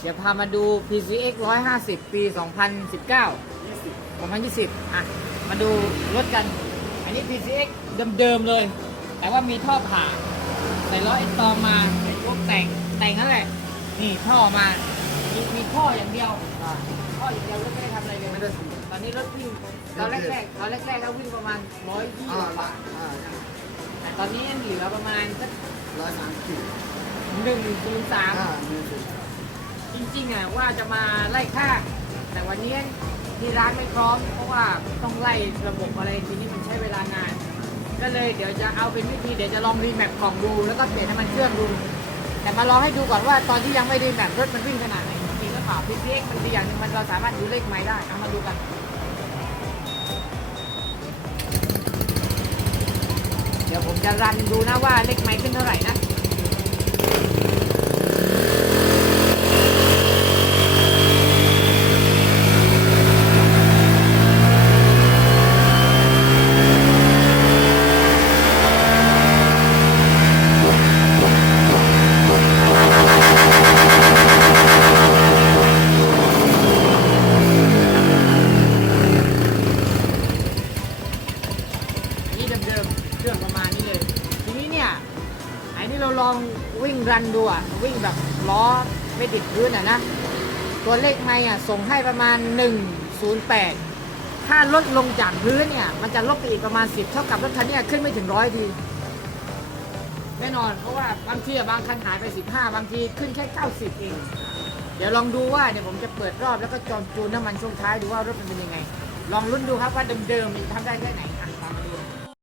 เดี๋ยวพามาดู PCX 150 ปี 2019 2020 อะ มาดูรถกัน อันนี้ PCX เดิมๆเลย แต่ว่ามีท่อผ่า ใส่ล้อเอ็นตอมมาใส่พวกแต่ง แต่งนั่นแหละ นี่ท่อมา มีมีท่ออย่างเดียวอ่าท่ออย่างเดียวรถไม่ได้ทำอะไรเลยไม่ได้ทตอนนี้รถวิ่งตอนแรกๆตอนแรกๆเราวิ่งประมาณ120อ่ากว่าอ่าแต่ตอนนี้เหลือประมาณสักร้อยสามสิบ หนึ่งศูนย์สามอ่าหนึ่งสิบจริงๆอะว่าจะมาไล่ข้าง แต่วันนี้ที่ร้านไม่พร้อม เพราะว่าต้องไล่ระบบอะไรทีนี้มันใช้เวลานาน ก็เลยเดี๋ยวจะเอาเป็นวิธีเดี๋ยวจะลองรีแมปของดูแล้วก็เปลี่ยนให้มันเครื่องดู แต่มาลองให้ดูก่อนว่าตอนที่ยังไม่รีแมปรถมันวิ่งขนาดไหนจริงหรือเปล่าพีเอ็กมันดีอย่างหนึงมันเราสามารถดูเลขไม้ได้เอามาดูกัน เดี๋ยวผมจะรันดูนะว่าเลขไม้ขึ้นเท่าไหร่นะ เครื่องประมาณนี้เลย ทีนี้เนี่ยไอ้นี่เราลองวิ่งรันดูอะวิ่งแบบล้อไม่ติดพื้นอะนะ ตัวเลขไม่อะส่งให้ประมาณ 108 ถ้าลดลงจากพื้นเนี่ย มันจะลบไปอีกประมาณ 10 เท่ากับรถคันเนี้ขึ้นไม่ถึงร้อยทีแน่นอนเพราะว่าบางทีอะบางคันหายไป 15 บางทีขึ้นแค่ 90 เอง เดี๋ยวลองดูว่าเดี๋ยวผมจะเปิดรอบแล้วก็จอมจูนน้ำมันช่วงท้ายดูว่ารถมันเป็นยังไง ลองลุ้นดูครับว่าเดิมๆมันทำได้แค่ไหนอะ